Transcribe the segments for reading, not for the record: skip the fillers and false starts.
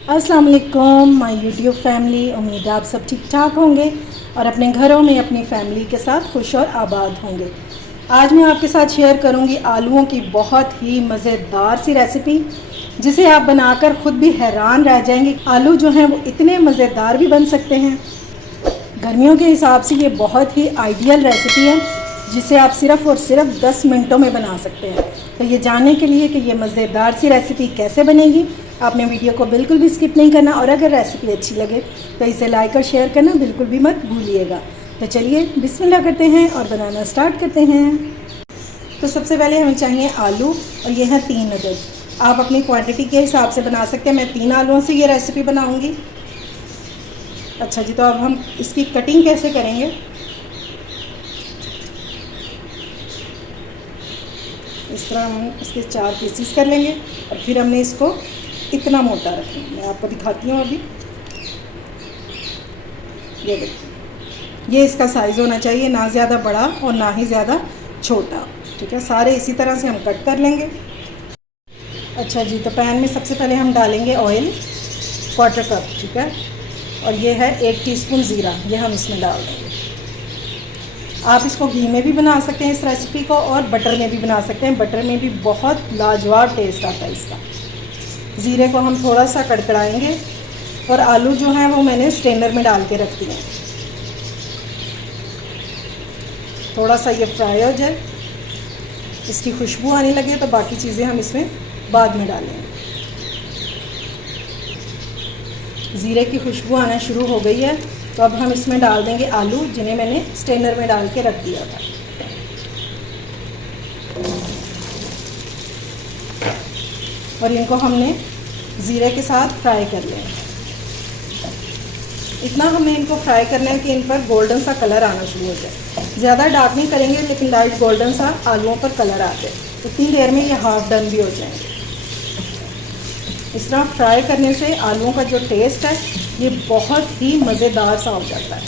अस्सलाम वालेकुम my YouTube family. उम्मीद है आप सब ठीक ठाक होंगे और अपने घरों में अपनी फैमिली के साथ खुश और आबाद होंगे। आज मैं आपके साथ शेयर करूंगी आलूओं की बहुत ही मज़ेदार सी रेसिपी, जिसे आप बनाकर ख़ुद भी हैरान रह जाएंगे। आलू जो हैं वो इतने मज़ेदार भी बन सकते हैं। गर्मियों के हिसाब से ये बहुत ही आइडियल रेसिपी है, जिसे आप सिर्फ़ और सिर्फ 10 मिनटों में बना सकते हैं। तो ये जानने के लिए कि ये मज़ेदार सी रेसिपी कैसे बनेगी, आपने वीडियो को बिल्कुल भी स्किप नहीं करना, और अगर रेसिपी अच्छी लगे तो इसे लाइक और शेयर करना बिल्कुल भी मत भूलिएगा। तो चलिए बिस्मिल्लाह करते हैं और बनाना स्टार्ट करते हैं। तो सबसे पहले हमें चाहिए आलू, और ये हैं 3 अदद। आप अपनी क्वांटिटी के हिसाब से बना सकते हैं। मैं 3 आलूओं से ये रेसिपी बनाऊँगी। अच्छा जी, तो अब हम इसकी कटिंग कैसे करेंगे। इस तरह हम इसके 4 पीसीस कर लेंगे और फिर हमने इसको इतना मोटा रखेंगे। मैं आपको दिखाती हूँ अभी। ये देखिए, ये इसका साइज़ होना चाहिए, ना ज़्यादा बड़ा और ना ही ज़्यादा छोटा। ठीक है, सारे इसी तरह से हम कट कर लेंगे। अच्छा जी, तो पैन में सबसे पहले हम डालेंगे ऑयल 1/4 कप। ठीक है, और ये है 1 टीस्पून ज़ीरा, ये हम इसमें डाल देंगे। आप इसको घी में भी बना सकते हैं इस रेसिपी को, और बटर में भी बना सकते हैं। बटर में भी बहुत लाजवाब टेस्ट आता है इसका। ज़ीरे को हम थोड़ा सा कड़कड़ाएंगे, और आलू जो हैं वो मैंने स्ट्रेनर में डाल के रख दिए हैं। थोड़ा सा ये फ्राई हो जाए, इसकी खुशबू आने लगे, तो बाकी चीज़ें हम इसमें बाद में डालेंगे। ज़ीरे की खुशबू आना शुरू हो गई है, तो अब हम इसमें डाल देंगे आलू, जिन्हें मैंने स्ट्रेनर में डाल के रख दिया था। और इनको हमने ज़ीरे के साथ फ्राई कर लें। इतना हमने इनको फ्राई करना है कि इन पर गोल्डन सा कलर आना शुरू हो जाए। ज़्यादा डार्क नहीं करेंगे, लेकिन लाइट गोल्डन सा आलूओं पर कलर आ जाए। इतनी देर में ये हाफ डन भी हो जाएंगे। इस तरह फ्राई करने से आलूओं का जो टेस्ट है ये बहुत ही मज़ेदार सा हो जाता है।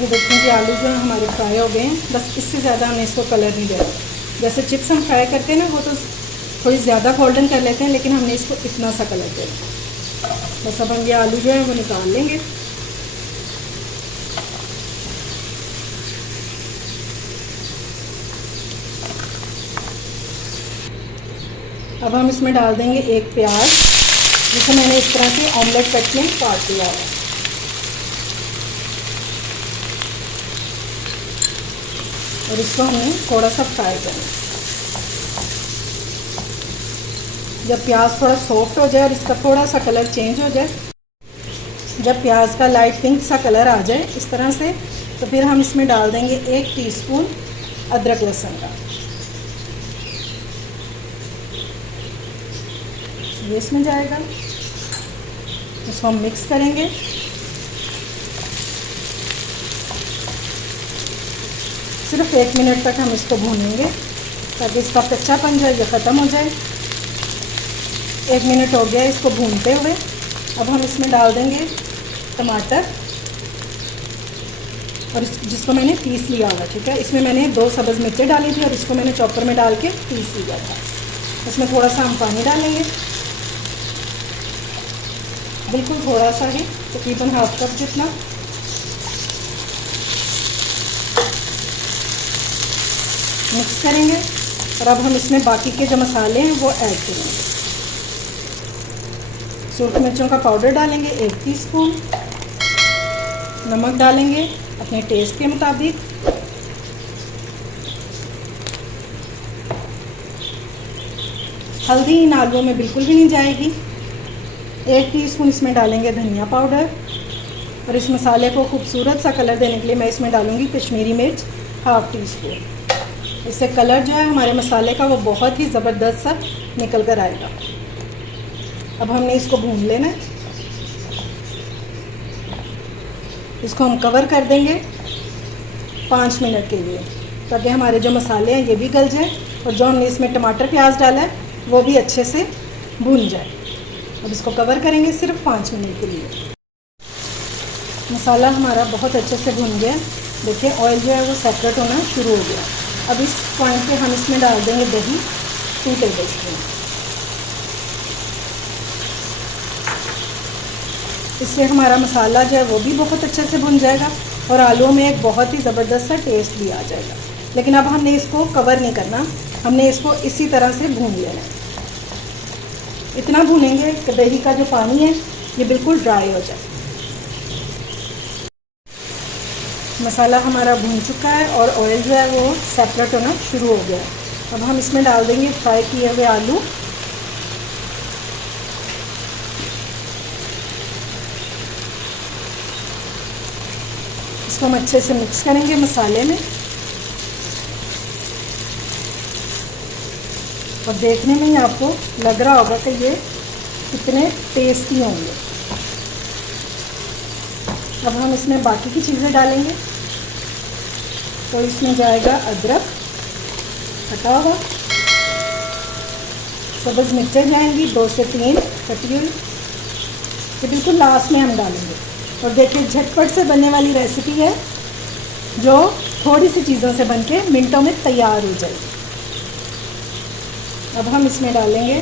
ये देखिए कि आलू जो है हमारे फ्राई हो गए हैं। बस इससे ज़्यादा हमें इसको कलर नहीं देना। जैसे चिप्स हम फ्राई करते हैं ना, वो तो थोड़ी ज़्यादा गोल्डन कर लेते हैं, लेकिन हमने इसको इतना सा कलर देना। बस अब हम ये आलू जो है वो निकाल लेंगे। अब हम इसमें डाल देंगे 1 प्याज, जिसे मैंने इस तरह से ऑमलेट कट में काट लिया है। और इसको हमने थोड़ा सा फ्राई करना। जब प्याज थोड़ा सॉफ्ट हो जाए और इसका थोड़ा सा कलर चेंज हो जाए, जब प्याज का लाइट पिंक सा कलर आ जाए इस तरह से, तो फिर हम इसमें डाल देंगे 1 टीस्पून अदरक लहसुन का। ये इसमें जाएगा, इसको हम मिक्स करेंगे। सिर्फ 1 मिनट तक हम इसको भूनेंगे, ताकि इसका कच्चापन जो है ये ख़त्म हो जाए। 1 मिनट हो गया इसको भूनते हुए। अब हम इसमें डाल देंगे टमाटर, और जिसको मैंने पीस लिया हुआ। ठीक है, इसमें मैंने 2 सब्ज़ मिर्चें डाली थी, और इसको मैंने चॉपर में डाल के पीस लिया था। इसमें थोड़ा सा हम पानी डालेंगे, बिल्कुल थोड़ा सा ही, तकरीबन ½ कप जितना। मिक्स करेंगे, और अब हम इसमें बाकी के जो मसाले हैं वो ऐड करेंगे। सूखी मिर्चों का पाउडर डालेंगे 1 टीस्पून, नमक डालेंगे अपने टेस्ट के मुताबिक, हल्दी इन आलूओं में बिल्कुल भी नहीं जाएगी। 1 टीस्पून इसमें डालेंगे धनिया पाउडर, और इस मसाले को खूबसूरत सा कलर देने के लिए मैं इसमें डालूँगी कश्मीरी मिर्च ½ टीस्पून। इससे कलर जो है हमारे मसाले का वो बहुत ही ज़बरदस्त सा निकल कर आएगा। अब हमने इसको भून लेना है। इसको हम कवर कर देंगे 5 मिनट के लिए, ताकि हमारे जो मसाले हैं ये भी गल जाए, और जो हमने इसमें टमाटर प्याज डाला है वो भी अच्छे से भून जाए। अब इसको कवर करेंगे सिर्फ 5 मिनट के लिए। मसाला हमारा बहुत अच्छे से भुन गया। देखिए ऑयल जो है वो सेपरेट होना शुरू हो गया। अब इस पॉइंट पे हम इसमें डाल देंगे दही 2 टेबल स्पून। इससे हमारा मसाला जो है वो भी बहुत अच्छे से भुन जाएगा और आलूओं में एक बहुत ही ज़बरदस्त सा टेस्ट भी आ जाएगा। लेकिन अब हमने इसको कवर नहीं करना, हमने इसको इसी तरह से भून लेना है। इतना भूनेंगे कि दही का जो पानी है ये बिल्कुल ड्राई हो जाए। मसाला हमारा भून चुका है और ऑयल जो है वो सेपरेट होना शुरू हो गया है। अब हम इसमें डाल देंगे फ्राई किए हुए आलू। इसको हम अच्छे से मिक्स करेंगे मसाले में और देखने में ही आपको लग रहा होगा कि ये कितने टेस्टी होंगे। अब हम इसमें बाकी की चीज़ें डालेंगे। तो इसमें जाएगा अदरक कटा हुआ, सब्ज़ मिर्चें जाएंगी 2 से 3 कटी हुई, ये बिल्कुल लास्ट में हम डालेंगे। और देखिए झटपट से बनने वाली रेसिपी है जो थोड़ी सी चीज़ों से बनके मिनटों में तैयार हो जाएगी। अब हम इसमें डालेंगे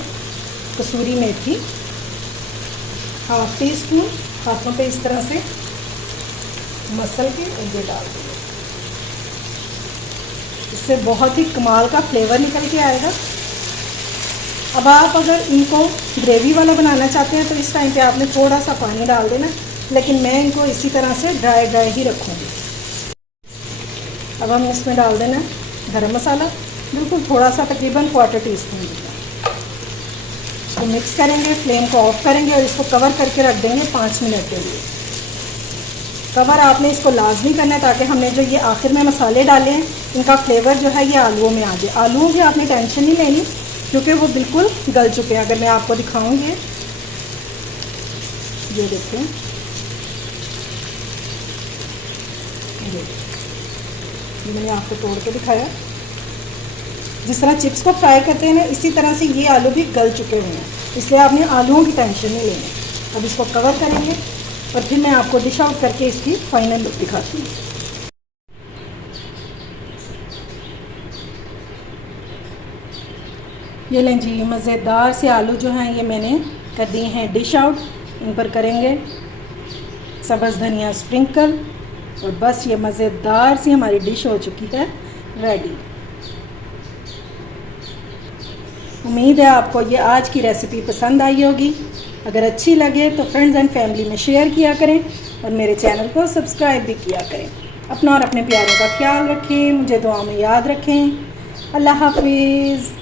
कसूरी मेथी, 1/2 टीस्पून, हाथों पे इस तरह से मसल के ये डाल देंगे। इससे बहुत ही कमाल का फ्लेवर निकल के आएगा। अब आप अगर इनको ग्रेवी वाला बनाना चाहते हैं तो इस टाइम पे आपने थोड़ा सा पानी डाल देना, लेकिन मैं इनको इसी तरह से ड्राई ही रखूँगी। अब हम इसमें डाल देना गरम मसाला, बिल्कुल थोड़ा सा, तकरीबन 1/4 टीस्पून। इसको मिक्स करेंगे, फ्लेम को ऑफ करेंगे और इसको कवर करके रख देंगे 5 मिनट के लिए। कवर आपने इसको लाजमी करना है ताकि हमने जो ये आखिर में मसाले डाले हैं इनका फ्लेवर जो है ये आलूओं में आ जाए। आलूओं की आपने टेंशन नहीं लेनी क्योंकि वो बिल्कुल गल चुके हैं। अगर मैं आपको दिखाऊंगी, ये देखते हैं, ये मैंने आपको तोड़ के दिखाया। जिस तरह चिप्स को फ्राई करते हैं ना, इसी तरह से ये आलू भी गल चुके हुए हैं, इसलिए आपने आलूओं की टेंशन नहीं लेनी। अब इसको कवर करेंगे और फिर मैं आपको डिश आउट करके इसकी फाइनल लुक दिखाती हूँ। ये लें जी, मज़ेदार से आलू जो हैं ये मैंने कर दिए हैं डिश आउट। इन पर करेंगे सब्ज़ धनिया स्प्रिंकल और बस ये मज़ेदार सी हमारी डिश हो चुकी है रेडी। उम्मीद है आपको ये आज की रेसिपी पसंद आई होगी। अगर अच्छी लगे तो फ्रेंड्स एंड फैमिली में शेयर किया करें और मेरे चैनल को सब्सक्राइब भी किया करें। अपना और अपने प्यारों का ख्याल रखें, मुझे दुआ में याद रखें। अल्लाह हाफिज़।